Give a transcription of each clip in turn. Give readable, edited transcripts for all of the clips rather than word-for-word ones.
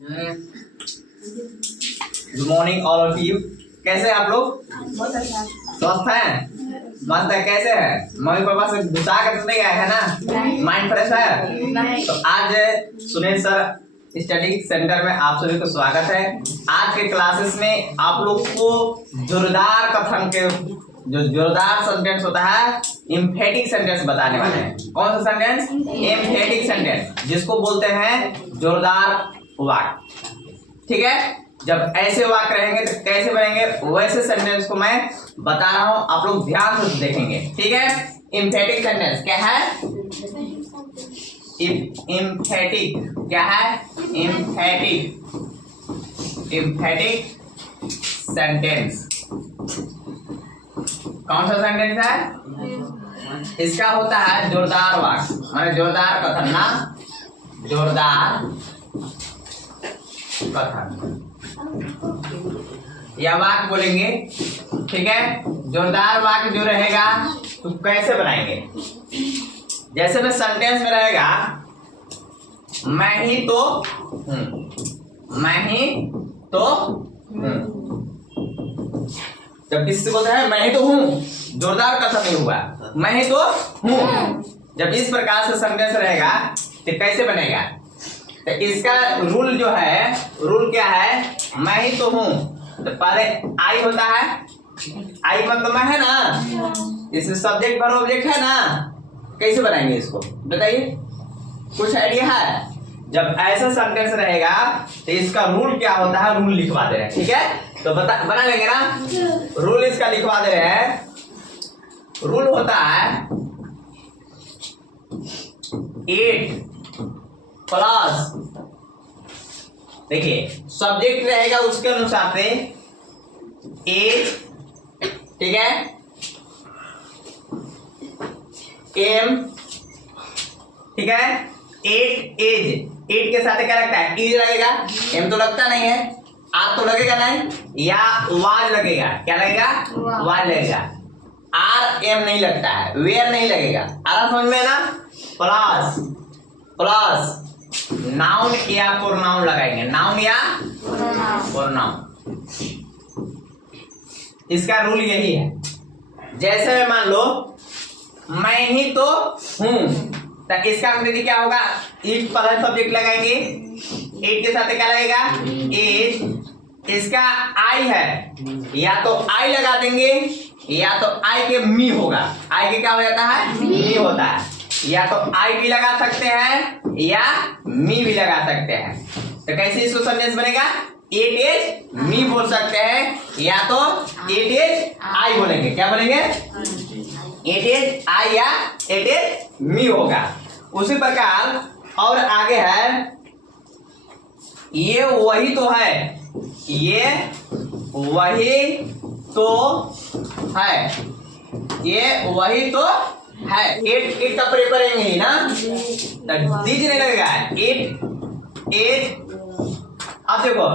Good morning all of you. कैसे हैं आप लोग? स्वस्थ हैं? मस्त है। कैसे है? मम्मी पापा से घुसा कर तो नहीं आए है ना? माइंड फ्रेश है? तो आज सुनील सर स्टडी सेंटर में आप सभी को स्वागत है। आज के क्लासेस में आप लोग को जोरदार कथन के जो जोरदार सेंटेंस होता है एम्फेटिक सेंटेंस बताने वाले हैं। कौन सा सेंटेंस? एम्फेटिक सेंटेंस, जिसको बोलते हैं जोरदार वाक्य। ठीक है, जब ऐसे वाक्य रहेंगे तो कैसे बनेंगे वैसे सेंटेंस को मैं बता रहा हूं, आप लोग ध्यान से देखेंगे। ठीक है, एम्फेटिक सेंटेंस क्या है? एम्फेटिक क्या है? एम्फेटिक सेंटेंस कौन सा सेंटेंस है? इसका होता है जोरदार वाक्य, माने जोरदार कथन ना, जोरदार कथन या वाक्य बोलेंगे। ठीक है, जोरदार वाक्य जो रहेगा तो कैसे बनाएंगे? जैसे में सेंटेंस में रहेगा मैं ही तो हूं, मैं ही तो हूं। जब किसी बोलते हैं मैं ही तो हूं, जोरदार कथन नहीं हुआ, मैं ही तो हूं। जब इस प्रकार से सेंटेंस रहेगा तो कैसे बनेगा? तो इसका रूल जो है, रूल क्या है? मैं ही तो हूं, तो पहले आई होता है, आई मतलब मैं है ना, इसमें सब्जेक्ट वर्ब ऑब्जेक्ट है ना। कैसे बनाएंगे इसको बताइए, कुछ आइडिया है? जब ऐसा सेंटेंस रहेगा तो इसका रूल क्या होता है, रूल लिखवा दे रहे हैं। ठीक है, तो बना लेंगे ना, रूल इसका लिखवा दे रहे हैं। रूल होता है 8 प्लस, देखिए सब्जेक्ट रहेगा उसके अनुसार से 8, ठीक है, एम, ठीक है, 8 एज, 8 के साथ क्या लगता है? इज लगेगा, एम तो लगता नहीं है, आर तो लगेगा नहीं, या वाज लगेगा। क्या लगेगा? वाज लगेगा। आर एम नहीं लगता है, वेयर नहीं लगेगा। आर समझ में ना? प्लस प्लस नाउन या प्रोनाउन लगाएंगे, नाउन या प्रोनाउन। इसका रूल यही है। जैसे मान लो मैं ही तो हूं, तो इसका अंग्रेजी क्या होगा? इफ पहले सब्जेक्ट लगाएंगे, 8 के साथ क्या लगेगा? इज। इसका आई है, या तो आई लगा देंगे या तो आई के मी होगा। आई के क्या हो जाता है? मी होता है। या तो आई भी लगा सकते हैं या मी भी लगा सकते हैं। तो कैसे इसको सेंटेंस बनेगा? 8 एज मी बोल सकते हैं, या तो 8 एज आई बोलेंगे। क्या बोलेंगे? 8 एज आई या 8 एज मी होगा। उसी प्रकार और आगे है, ये वही तो है, ये वही तो है, ये वही तो है। 8 का प्रयोग करेंगे ही ना, दीज नहीं लगेगा। 8 एज, अब देखो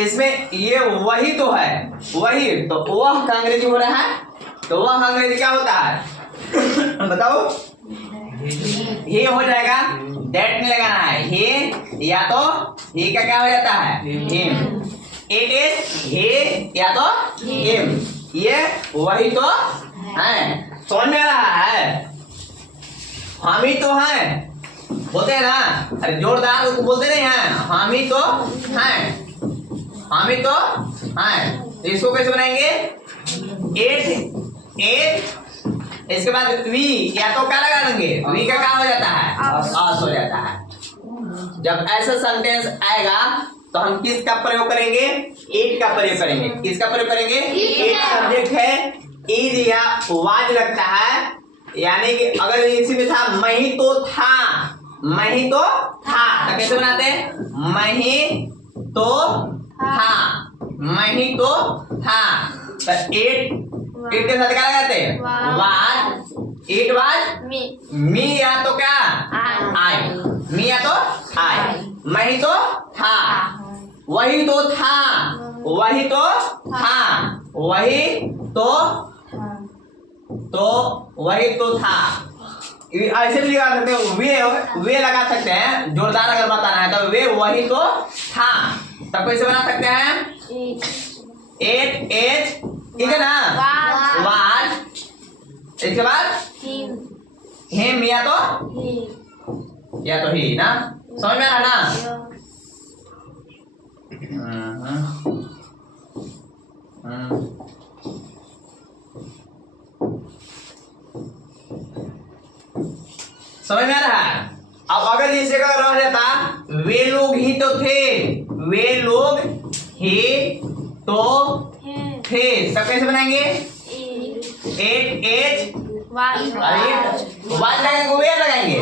इसमें ये वही तो है, वही तो वह का अंग्रेजी हो रहा है, तो वह अंग्रेजी क्या होता है? बताओ, ही हो जाएगा, दैट नहीं लगाना है, ही या तो ही का क्या हो जाता है? हिम। 8 एज ही या तो हिम, ये वही तो है। समझ में आ रहा है? हम ही तो हैं बोलते हैं ना, अरे जोरदार बोलते नहीं हैं, हम ही तो हैं, हम ही तो हैं। तो इसको कैसे बनाएंगे? 8 एज, इसके बाद वी या तो क्या लगा देंगे? वी का क्या हो जाता है? आस हो जाता है। जब ऐसा सेंटेंस आएगा तो हम किसका प्रयोग करेंगे? 8 का प्रयोग करेंगे। किसका प्रयोग करेंगे? 8 सब्जेक्ट है, इज या वाज लगता है, यानी कि अगर इसी में था मैं ही तो था, मैं ही तो था, तो कैसे बनाते हैं? मैं ही तो था, मैं ही तो था। तो 8 के साथ क्या लगाते हैं? वाज। 8 वाज मी या तो क्या? आई, मी या तो आई। मैं ही तो था, वही तो था, वही तो था, वही तो वही तो था। ऐसे भी लगा सकते हैं, वे लगा सकते हैं। जोरदार अगर बताना है तो वे वही तो था, तब कैसे बना सकते हैं? 8H ठीक है ना, वाट, इसके बाद हिम या तो ही ना, समझ में आ रहा ना? समझ में आ रहा है? अब अगर इस जगह रह जाता वे लोग ही तो थे, वे लोग ही तो थे, तब कैसे बनाएंगे? 8H वाट लगाएंगे, वे लगाएंगे।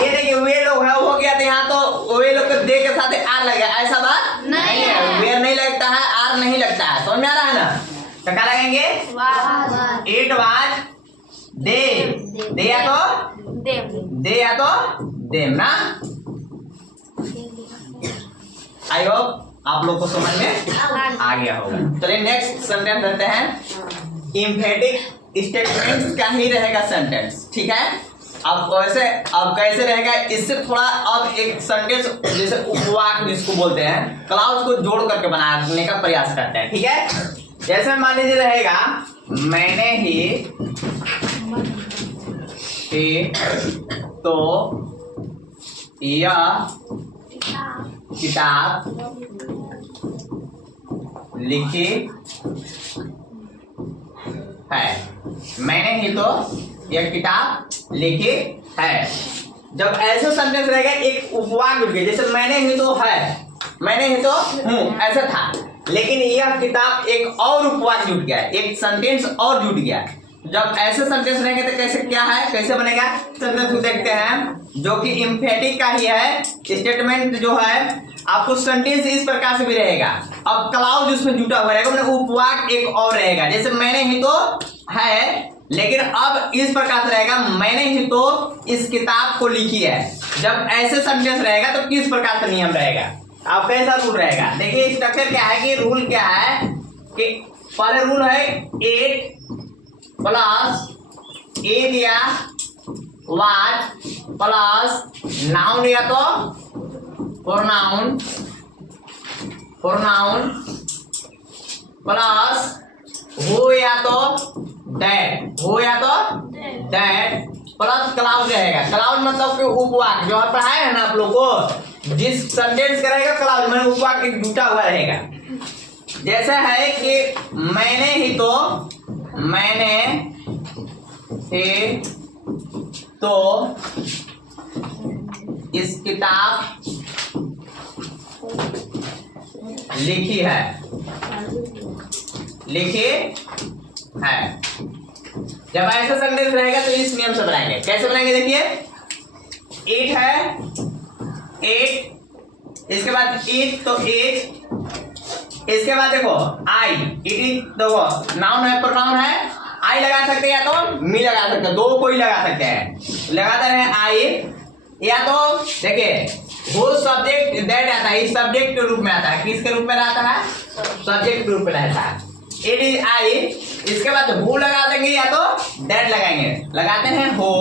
ये देखिए वे लोग है हो गया, तो यहाँ तो वे लोग को दे के साथ आर लग गया, ऐसा बात नहीं है, वे नहीं लगता है, आर नहीं लगता है, समझ में आ रहा है ना? तो क्या लगाएंगे? 8 वाट दे या तो देम ना। आई होप आप लोग को समझ में आ गया होगा। चलिए नेक्स्ट सेंटेंस करते हैं। इम्फेटिक स्टेटमेंट्स का ही रहेगा सेंटेंस, ठीक है? अब कैसे रहेगा, इससे थोड़ा अब एक सेंटेंस जैसे उपवाक जिसको बोलते हैं, क्लाउज को जोड़ करके बनाने का प्रयास करते हैं, ठीक है? जैसे मान लीजिए रहेगा मैंने ही तो यह किताब लिखी है, मैंने ही तो यह किताब लिखी है। जब ऐसे सेंटेंस रहेगा एक उपवाक जुड़ गया, जैसे मैंने ही तो है, मैंने ही तो हूं, ऐसा था, लेकिन यह किताब एक और उपवाक जुट गया, एक सेंटेंस और जुट गया। जब ऐसे सेंटेंस रहेंगे तो कैसे क्या है, कैसे बनेगा सेंटेंस को देखते हैं, जो कि इम्फेटिक का ही है स्टेटमेंट जो है। आपको सेंटेंस इस प्रकार से भी रहेगा, अब क्लाउज उसमें जुटा हुआ रहेगा, मतलब उपवाक एक और रहेगा, जैसे मैंने ही तो है, लेकिन अब इस प्रकार से रहेगा मैंने ही तो इस किताब को लिखी है। जब ऐसे सेंटेंस रहेगा तो किस प्रकार का नियम रहेगा, अब कैसा रूल रहेगा? देखिए स्ट्रक्चर क्या है कि रूल क्या है कि पहले रूल है 8 प्लस ए दिया वाट प्लस नाउन या तो प्रोनाउन प्लस हो या तो दैट प्लस क्लाउड रहेगा। क्लाउड मतलब कि उपवाक, जो पढ़ाए है ना आप लोग को, जिस सेंटेंस का रहेगा क्लाउड में उपवाक एक जुटा हुआ रहेगा। जैसा है कि मैंने ही तो इस किताब लिखी है। जब ऐसा सेंटेंस रहेगा तो इस नियम से बनाएंगे। कैसे बनाएंगे देखिए, 8 है, 8 इसके बाद इट तो इट, इसके बाद देखो आई, इट इज देखो नाउन है प्रोनाउन है, आई लगा सकते हैं या तो मी लगा सकते हैं, दो कोई लगा सकते हैं, लगाते रहे आई, या तो देखिए वो सब्जेक्ट दैट आता है, इस सब्जेक्ट के रूप में आता है, किसके रूप में रहता है? सब्जेक्ट के रूप में रहता है। इट इज आई, इसके बाद हु लगा देंगे या तो दैट लगाएंगे, लगाते हैं हो।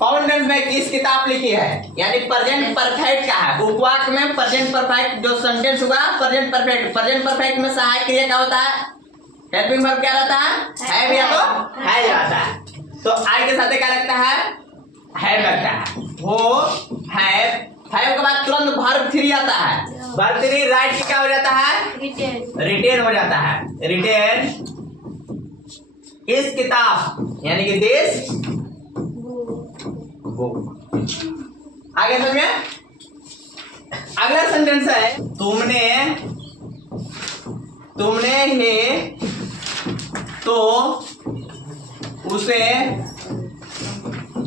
कौन टेंस में किस किताब लिखी है, यानी प्रेजेंट परफेक्ट का है। उपवाक में प्रेजेंट परफेक्ट जो सेंटेंस हुआ प्रेजेंट परफेक्ट में सहायक क्रिया क्या होता है? हेल्पिंग वर्ब क्या रहता है? हैव या तो हैज रहता है। तो आई के साथ क्या लगता है? हैव लगता है। वो हैव के बाद तुरंत वर्ब 3 आता है, वर्ब 3 राइट की क्या हो जाता है? रिटेन हो जाता है। रिटेन इस किताब यानी कि दिस बुक। आगे समझ में? अगला सेंटेंस है तुमने ही तो उसे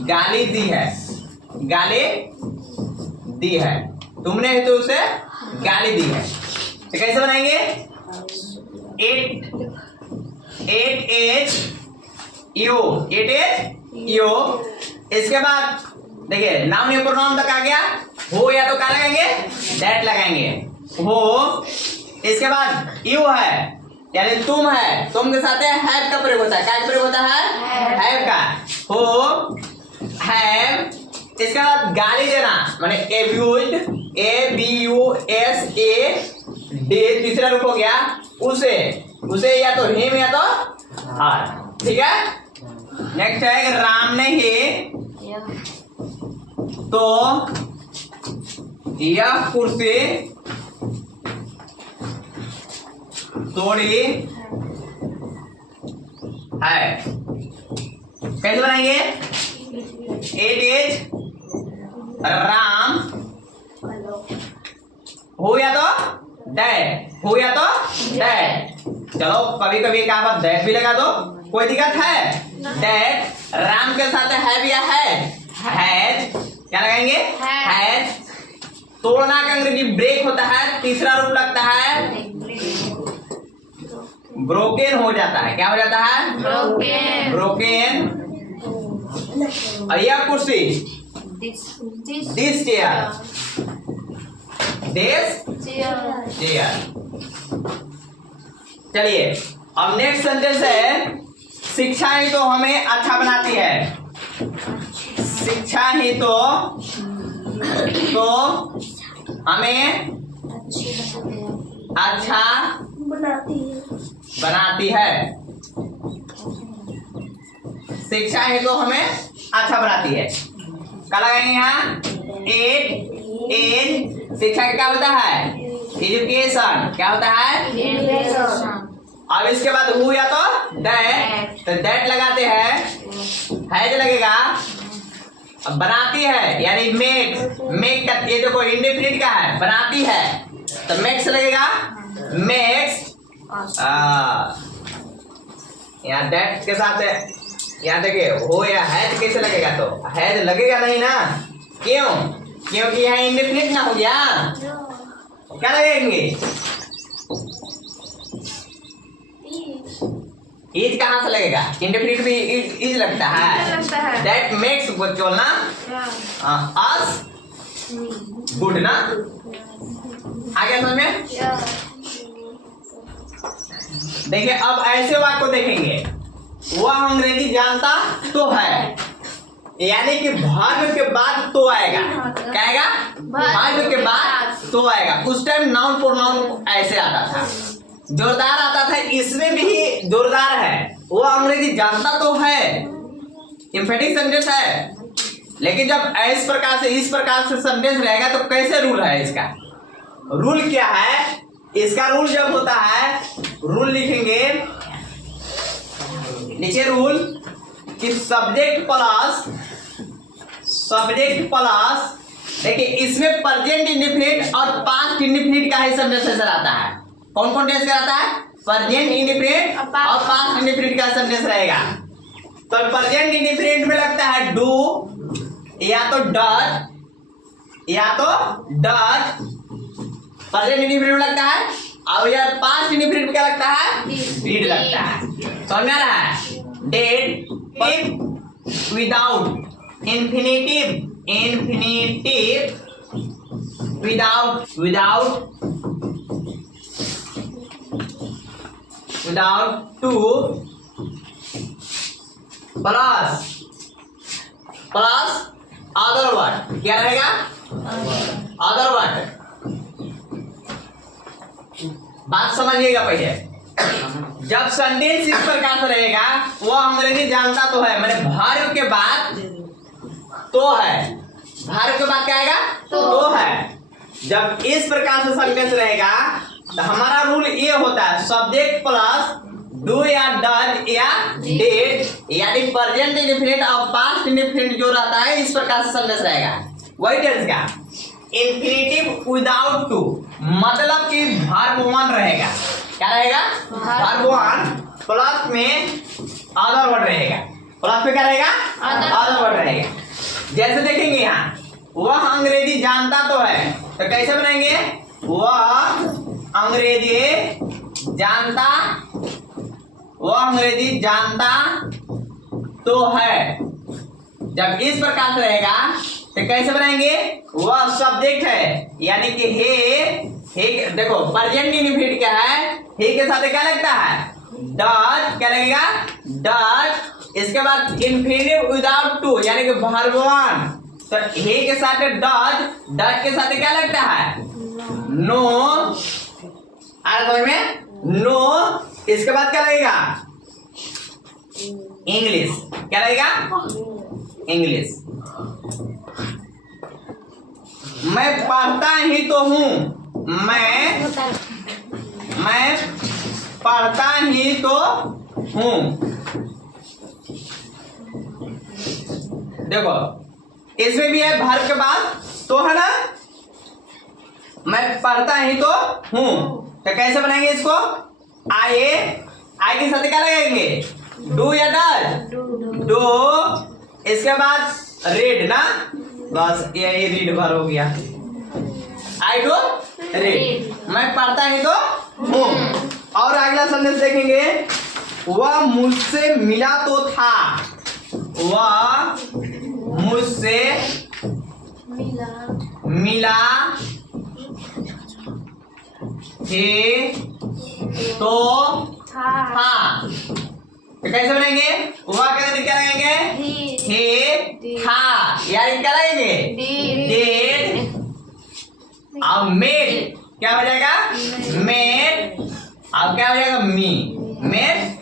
गाली दी है। तुमने ही तो उसे गाली दी है। तो कैसे बनाएंगे? 8 is you। इसके बाद देखिए नाउन या प्रोनाउन तक आ गया, हो या तो क्या लगाएंगे? दैट लगाएंगे। हो, इसके बाद यू है यानी तुम है, तुम के साथ हैव का प्रयोग होता है। क्या प्रयोग होता है? हैव का। हो हैव इसके बाद गाली देना माने एब्यूज्ड, ABUSA D, तीसरा रूप हो गया उसे या तो हिम या तो हर, ठीक है। नेक्स्ट है राम ने ही तो यह कुर्सी तोड़ी है। कैसे बनाएंगे? इट इज राम हो या तो डैड, हो या तो डैड। चलो कभी कभी एक बार डैड भी लगा दो, कोई दिक्कत है? डैड राम के साथ है या हैज, क्या लगाएंगे? हैज। तोड़ना का अंग्रेजी ब्रेक होता है, तीसरा रूप लगता है ब्रोकन हो जाता है। क्या हो जाता है? ब्रोकन। और यह कुर्सी दिस चेयर, चलिए अब नेक्स्ट सेंटेंस है शिक्षा ही तो हमें अच्छा बनाती है। शिक्षा ही तो हमें अच्छा बनाती है। शिक्षा ही तो हमें अच्छा बनाती है। क्या लगाएंगे यहाँ? इट इज, शिक्षा क्या होता है? एजुकेशन। क्या होता है? एजुकेशन। अब इसके बाद हु या तो दैट, तो दैट लगाते हैं, हैज लगेगा। अब बनाती है यानी मेक का, ये देखो इंडेफिनिट का है, बनाती है तो मेक्स लगेगा, मेक्स। यहाँ दैट के साथ यहाँ देखिए हो या हैज कैसे लगेगा? तो हैज लगेगा नहीं ना, क्यों? क्योंकि यहाँ इंडेफिनिट ना हो गया। क्या लगेंगे? इज कहाँ से लगेगा? इंडेफिनिट भी इज लगता है। दैट मेक्स बोलना अस गुड ना, आ गया समझ में? देखिए अब ऐसे वाक्य को देखेंगे, वह अंग्रेजी जानता तो है, यानी कि भाग के बाद तो आएगा। क्या आएगा? भाग के बाद तो आएगा। उस टाइम नाउन प्रोनाउन ऐसे आता था, जोरदार आता था, इसमें भी जोरदार है। वो अंग्रेजी जानता तो है, एम्फेटिक सेंटेंस है, लेकिन जब इस प्रकार से सेंटेंस रहेगा तो कैसे रूल है इसका? रूल क्या है इसका? रूल जब होता है, रूल लिखेंगे नीचे रूल कि सब्जेक्ट प्लस, देखिए इसमें प्रेजेंट इंडेफिनिट और पास्ट इंडेफिनिट का ही सेंटेंस नजर आता है। कौन कौन टेंस कराता है? प्रेजेंट इंडेफिनिट और पास्ट इंडेफिनिट का सेंटेंस रहेगा। तो प्रेजेंट इंडेफिनिट में लगता है डू या तो डज, प्रेजेंट इंडेफिनिट में लगता है, और यार पास्ट इंडेफिनिट में क्या लगता है? डिड लगता है। समझ में आ रहा है? Did without infinitive without to plus other word, क्या रहेगा? other word। बात समझिएगा पहले। जब सेंटेंस इस प्रकार से रहेगा, वो अंग्रेजी जानता तो है, मैंने भार्य के बाद तो है, भार्य के बाद क्या आएगा? तो है। जब इस प्रकार से सेंटेंस रहेगा तो हमारा रूल ये होता है सब्जेक्ट प्लस डू या डज या डिड, यानी प्रेजेंट इंडेफिनिट और पास्ट इंडेफिनिट जो रहता है इस प्रकार से सेंटेंस रहेगा। वही टेंस का इंफिनिटिव विदाउट टू, मतलब कि वर्ब वन रहेगा। क्या रहेगा? वर्ब वन प्लस में अदर वर्ड रहेगा। प्लस में क्या रहेगा? अदर वर्ड रहेगा। जैसे देखेंगे यहाँ वह अंग्रेजी जानता तो है, तो कैसे बनाएंगे? वह अंग्रेजी जानता तो है। जब इस प्रकार से रहेगा तो कैसे बनाएंगे? वह सब्जेक्ट है, यानी कि हे देखो प्रेजेंट इंडेफिनिट क्या है? हे के साथ क्या लगता है? डज। क्या लगेगा? डज। इसके बाद इंफिनिटिव विदाउट टू, यानी कि वर्ब वन, तो हे के साथ डॉट के साथ क्या लगता है? नो। समझ में? नो। इसके बाद क्या लगेगा? इंग्लिश। क्या लगेगा? इंग्लिश। मैं पढ़ता ही तो हूं। मैं पढ़ता ही तो हूं। देखो इसमें भी है भर के बाद तो है ना। मैं पढ़ता ही तो हूं, तो कैसे बनाएंगे इसको? आई के साथ क्या लगाएंगे? डू या डज? डू। इसके बाद रीड ना, बस यही रीड भर हो गया। I do read. मैं पढ़ता ही तो हूं। और अगला सेंटेंस देखेंगे, वह मुझसे मिला तो था। वह मुझसे मिला थे तो था। तो कैसे बनेंगे? वह के अंदर क्या लगेंगे? थे था, यार क्या लगेंगे? डिड। अब मेड क्या हो जाएगा? मेड। अब क्या हो जाएगा? मी। मेड